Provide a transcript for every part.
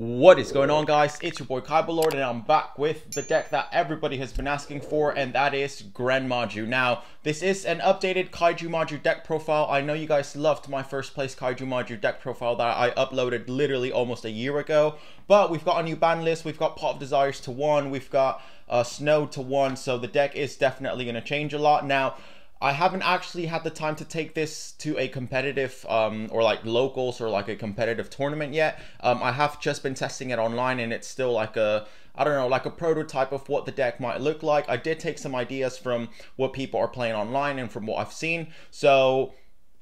What is going on, guys? It's your boy Kaibalord, and I'm back with the deck that everybody has been asking for, and that is GREN MAJU. Now, this is an updated Kaiju MAJU deck profile. I know you guys loved my first place Kaiju MAJU deck profile that I uploaded literally almost a year ago, but we've got a new ban list. We've got Pot of Desires to 1, we've got Snow to 1, so the deck is definitely going to change a lot. Now, I haven't actually had the time to take this to a competitive or like locals or like a competitive tournament yet. I have just been testing it online, and it's still like a, I don't know, like a prototype of what the deck might look like. I did take some ideas from what people are playing online and from what I've seen. So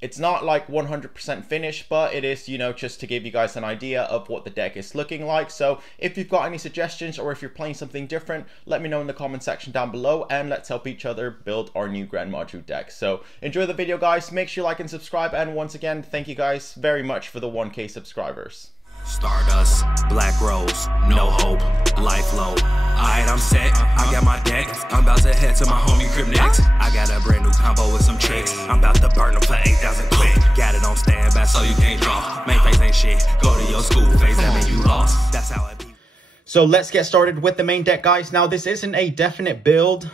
it's not like 100% finished, but it is, you know, just to give you guys an idea of what the deck is looking like. So if you've got any suggestions or if you're playing something different, let me know in the comment section down below, and let's help each other build our new GREN MAJU deck. So enjoy the video, guys. Make sure you like and subscribe, and once again, thank you guys very much for the 1K subscribers. Stardust, Black Rose, no hope, life low. Alright, I'm set, I got my deck. I'm about to head to my homie crib next. I got a brand new combo with some chicks. I'm about to burn them for 8,000 quick. Got it on standby so you can't draw. Main face ain't shit, go to your school face, that mean you lost. That's how it be. So let's get started with the main deck, guys. Now, this isn't a definite build.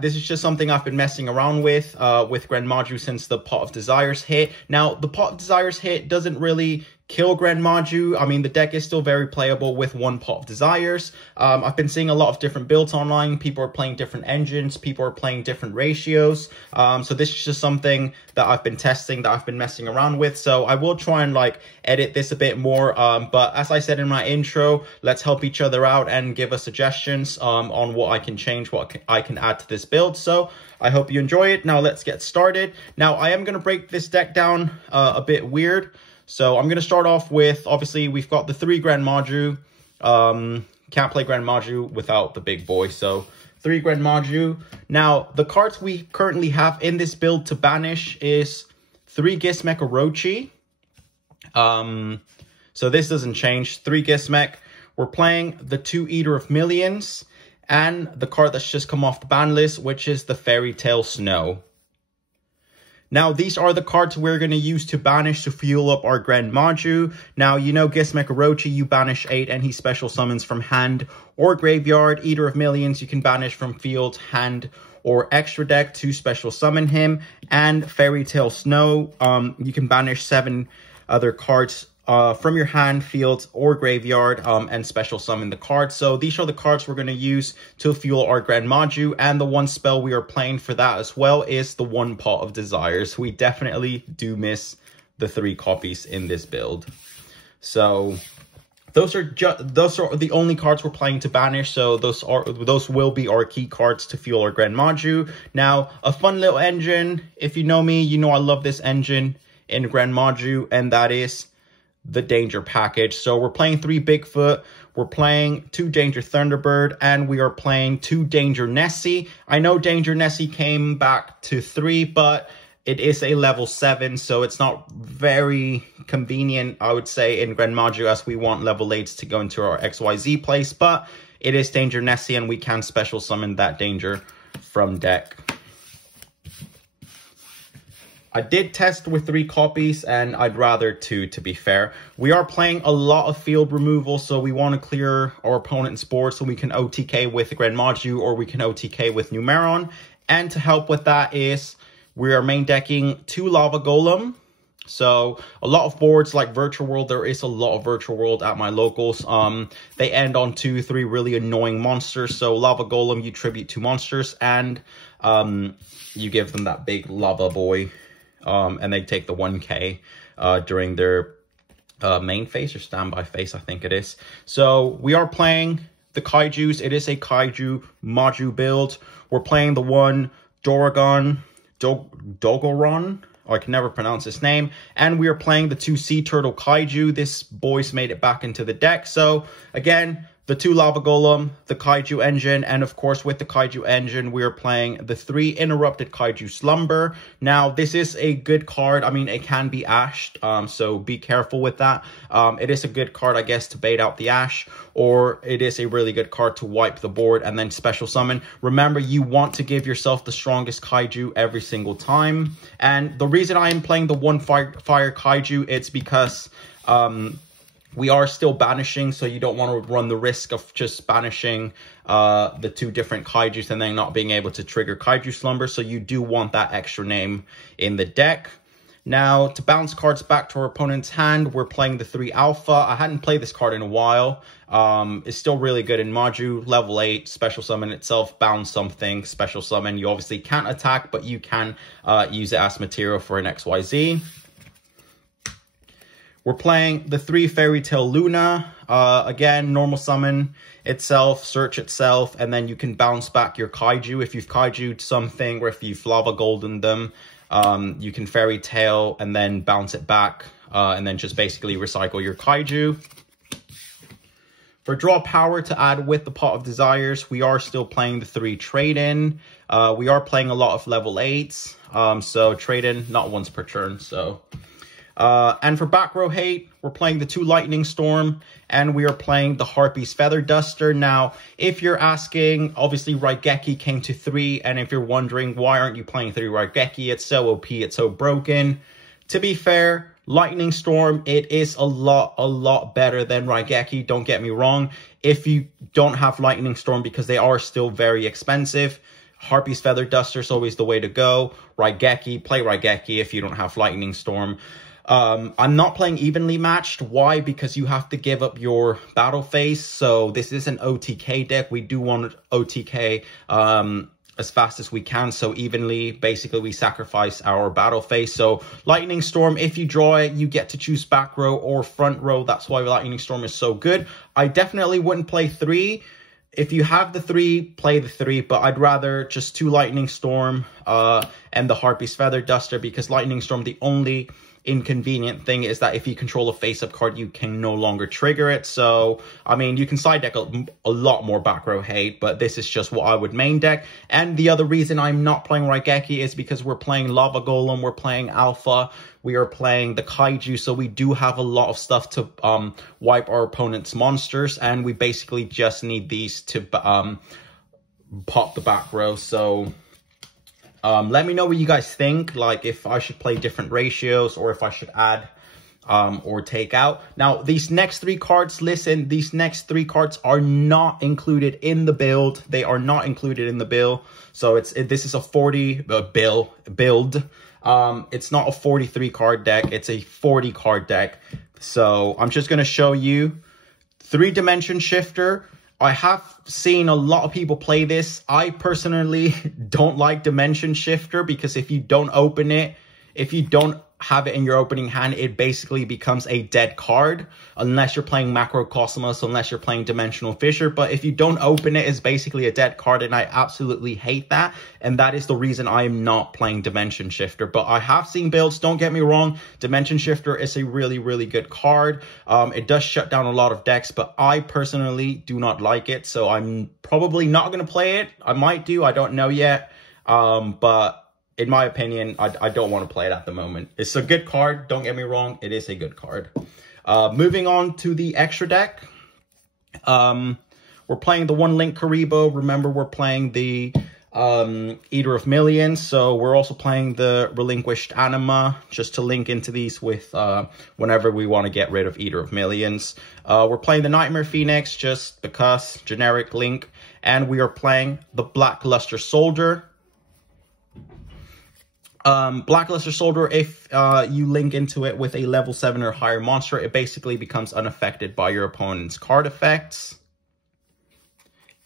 This is just something I've been messing around with GREN MAJU since the Pot of Desires hit. Now, the Pot of Desires hit doesn't really kill GREN MAJU. I mean, the deck is still very playable with one Pot of Desires. I've been seeing a lot of different builds online. People are playing different engines. People are playing different ratios. So this is just something that I've been testing, that I've been messing around with. So I will try and like edit this a bit more. But as I said in my intro, let's help each other out and give us suggestions on what I can change, what I can add to this build. So I hope you enjoy it. Now let's get started. Now I am going to break this deck down a bit weird. So I'm going to start off with, obviously, we've got the 3 GREN MAJU. Can't play GREN MAJU without the big boy. So 3 GREN MAJU. Now, the cards we currently have in this build to banish is 3 Gizmek Orochi. So this doesn't change. 3 Gizmek. We're playing the 2 Eater of Millions. And the card that's just come off the ban list, which is the Fairy Tale Snow. Now, these are the cards we're going to use to banish to fuel up our GREN MAJU. Now, you know Gizmek Orochi, you banish 8 and he special summons from hand or graveyard. Eater of Millions, you can banish from field, hand, or extra deck to special summon him. And Fairy Tale Snow, you can banish 7 other cards from your hand, field, or graveyard, and special summon the card. So these are the cards we're going to use to fuel our GREN MAJU, and the one spell we are playing for that as well is the 1 Pot of Desires. We definitely do miss the 3 copies in this build. So those are the only cards we're playing to banish. So those will be our key cards to fuel our GREN MAJU. Now, a fun little engine. If you know me, you know I love this engine in GREN MAJU, and that is the Danger package. So we're playing 3 Bigfoot, we're playing 2 Danger Thunderbird, and we are playing 2 Danger Nessie. I know Danger Nessie came back to 3, but it is a level 7, so it's not very convenient, I would say, in GREN MAJU, as we want level 8s to go into our XYZ place, but it is Danger Nessie, and we can special summon that Danger from deck. I did test with 3 copies, and I'd rather 2, to be fair. We are playing a lot of field removal, so we want to clear our opponent's board so we can OTK with GREN MAJU, or we can OTK with Numeron. And to help with that is we are main decking 2 Lava Golem. So a lot of boards like Virtual World, there is a lot of Virtual World at my locals. They end on 2, 3 really annoying monsters. So Lava Golem, you tribute 2 monsters, and you give them that big lava boy. And they take the 1K during their main phase or standby phase, I think it is. So we are playing the Kaijus. It is a Kaiju MAJU build. We're playing the 1 Dogoron. I can never pronounce his name. And we are playing the 2 Sea Turtle Kaiju. This boy's made it back into the deck. So again, the 2 Lava Golem, the Kaiju engine, and of course with the Kaiju engine, we are playing the 3 Interrupted Kaiju Slumber. Now, this is a good card. I mean, it can be ashed, so be careful with that. It is a good card, I guess, to bait out the ash, or it is a really good card to wipe the board and then special summon. Remember, you want to give yourself the strongest Kaiju every single time. And the reason I am playing the 1 Fire Kaiju, it's because We are still banishing, so you don't want to run the risk of just banishing the 2 different kaijus and then not being able to trigger Kaiju Slumber. So you do want that extra name in the deck. Now, to bounce cards back to our opponent's hand, we're playing the 3 Alpha. I hadn't played this card in a while. It's still really good in MAJU. Level 8, special summon itself, bounce something, special summon. You obviously can't attack, but you can use it as material for an XYZ. We're playing the 3 Fairy Tail Luna. Again, normal summon itself, search itself, and then you can bounce back your kaiju. If you've kaiju'd something or if you've lava goldened them, you can Fairy Tail and then bounce it back and then just basically recycle your kaiju. For draw power to add with the Pot of Desires, we are still playing the 3 Trade-In. We are playing a lot of level 8s, so Trade-In, not once per turn, so... and for back row hate, we're playing the 2 Lightning Storm, and we are playing the Harpy's Feather Duster. Now, if you're asking, obviously Raigeki came to 3, and if you're wondering why aren't you playing 3 Raigeki, it's so OP, it's so broken. To be fair, Lightning Storm, it is a lot better than Raigeki, don't get me wrong. If you don't have Lightning Storm, because they are still very expensive, Harpy's Feather Duster is always the way to go. Raigeki, play Raigeki if you don't have Lightning Storm. I'm not playing evenly matched. Why? Because you have to give up your battle phase. So this is an OTK deck. We do want OTK as fast as we can. So evenly, basically, we sacrifice our battle phase. So Lightning Storm, if you draw it, you get to choose back row or front row. That's why Lightning Storm is so good. I definitely wouldn't play 3. If you have the 3, play the 3, but I'd rather just 2 Lightning Storm and the Harpy's Feather Duster, because Lightning Storm, the only inconvenient thing is that if you control a face-up card, you can no longer trigger it. So, I mean, you can side deck a lot more back row hate, but this is just what I would main deck. And the other reason I'm not playing Raigeki is because we're playing Lava Golem, we're playing Alpha, we are playing the Kaiju, so we do have a lot of stuff to wipe our opponent's monsters, and we basically just need these to pop the back row. So let me know what you guys think, like if I should play different ratios or if I should add or take out. Now, these next 3 cards, listen, these next 3 cards are not included in the build. They are not included in the build. So this is a 40 build. It's not a 43 card deck. It's a 40 card deck. So I'm just going to show you 3 Dimension Shifter. I have seen a lot of people play this. I personally don't like Dimension Shifter because if you don't open it, if you don't have it in your opening hand, it basically becomes a dead card unless you're playing Macrocosmos, unless you're playing Dimensional Fissure. But if you don't open it, it's basically a dead card, and I absolutely hate that. And that is the reason I am not playing Dimension Shifter. But I have seen builds, don't get me wrong, Dimension Shifter is a really good card. It does shut down a lot of decks, but I personally do not like it, so I'm probably not going to play it. I might do, I don't know yet, but in my opinion, I don't want to play it at the moment. It's a good card, don't get me wrong, it is a good card. Moving on to the extra deck. We're playing the 1 Link Karibo. Remember, we're playing the Eater of Millions, so we're also playing the Relinquished Anima, just to link into these with whenever we want to get rid of Eater of Millions. We're playing the Nightmare Phoenix, just because, generic Link, and we are playing the Blackluster Soldier. Blackluster Soldier, if you link into it with a level 7 or higher monster, it basically becomes unaffected by your opponent's card effects.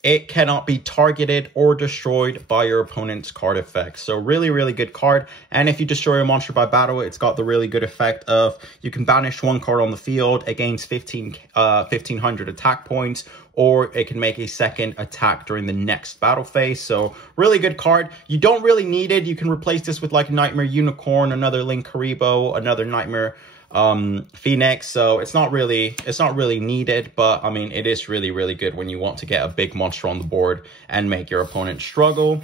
It cannot be targeted or destroyed by your opponent's card effects. So really good card. And if you destroy a monster by battle, it's got the really good effect of you can banish 1 card on the field, it gains 1500 attack points, or it can make a second attack during the next battle phase. So really good card. You don't really need it. You can replace this with like a Nightmare Unicorn, another Link Karibo, another Nightmare Phoenix. So it's not really needed, but I mean, it is really good when you want to get a big monster on the board and make your opponent struggle.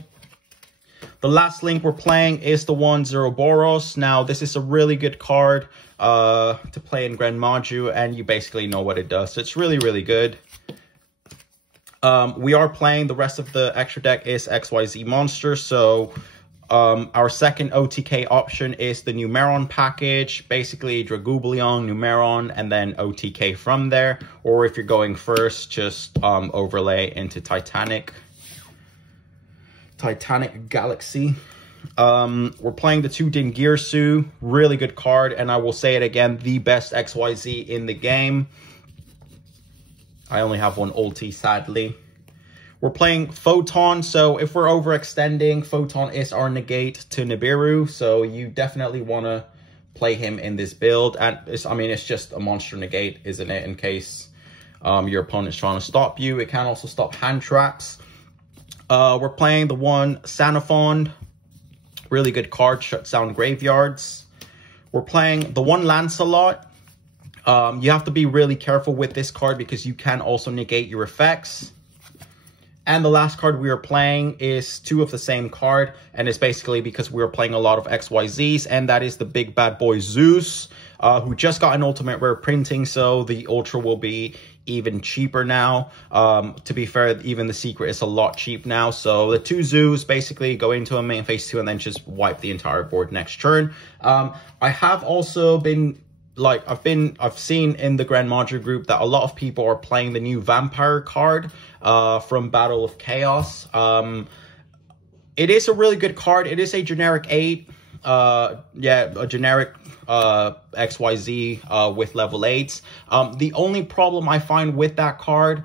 The last link we're playing is the 1 Zeroboros. Now, this is a really good card to play in GREN MAJU, and you basically know what it does. It's really good. We are playing, the rest of the extra deck is XYZ Monster, so Our second OTK option is the Numeron package, basically Dragooblion, Numeron, and then OTK from there. Or if you're going first, just overlay into Titanic Galaxy. We're playing the 2 Dingirsu, really good card, and I will say it again, the best XYZ in the game. I only have one ulti, sadly. We're playing Photon, so if we're overextending, Photon is our negate to Nibiru, so you definitely want to play him in this build. And it's just a monster negate, isn't it? In case your opponent's trying to stop you. It can also stop hand traps. We're playing the 1 Xenophon, really good card, shuts down graveyards. We're playing the 1 Lancelot. You have to be really careful with this card because you can also negate your effects. And the last card we are playing is 2 of the same card, and it's basically because we are playing a lot of XYZs, and that is the big bad boy Zeus, who just got an ultimate rare printing, so the Ultra will be even cheaper now. To be fair, even the Secret is a lot cheap now, so the 2 Zeus basically go into a main phase 2 and then just wipe the entire board next turn. I have also been... I've seen in the GREN MAJU group that a lot of people are playing the new Vampire card from Battle of Chaos. It is a really good card. It is a generic 8. A generic XYZ with level 8s. The only problem I find with that card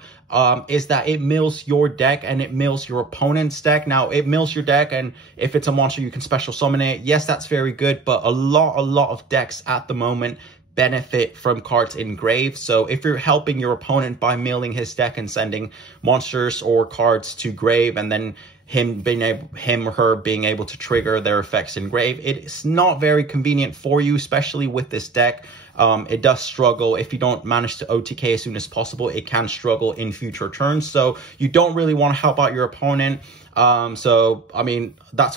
is that it mills your deck and it mills your opponent's deck. Now, it mills your deck, and if it's a monster, you can special summon it. Yes, that's very good, but a lot of decks at the moment benefit from cards in grave. So if you're helping your opponent by milling his deck and sending monsters or cards to grave, and then him or her being able to trigger their effects in grave, it's not very convenient for you, especially with this deck. It does struggle. If you don't manage to OTK as soon as possible, it can struggle in future turns. So you don't really want to help out your opponent. That's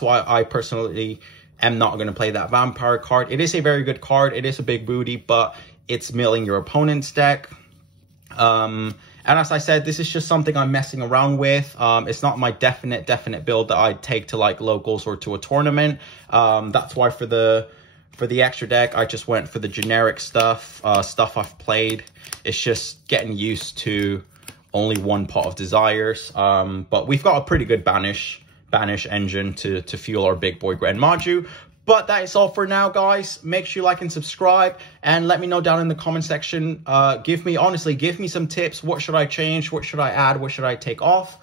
why I personally am not going to play that Vampire card. It is a very good card. It is a big booty, but it's milling your opponent's deck. And as I said, this is just something I'm messing around with. It's not my definite build that I'd take to like locals or to a tournament. That's why for the extra deck, I just went for the generic stuff, stuff I've played. It's just getting used to only 1 Pot of Desires. But we've got a pretty good banish engine to fuel our big boy GREN MAJU. But that is all for now, guys. Make sure you like and subscribe, and let me know down in the comment section. Give me some tips. What should I change? What should I add? What should I take off?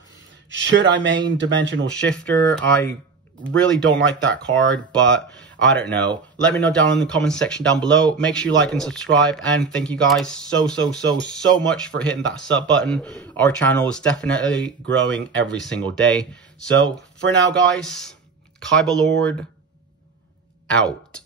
Should I main Dimensional Shifter? I really don't like that card, but I don't know. Let me know down in the comment section down below. Make sure you like and subscribe, and thank you guys so much for hitting that sub button. Our channel is definitely growing every single day. So for now, guys, Kaiba Lord out.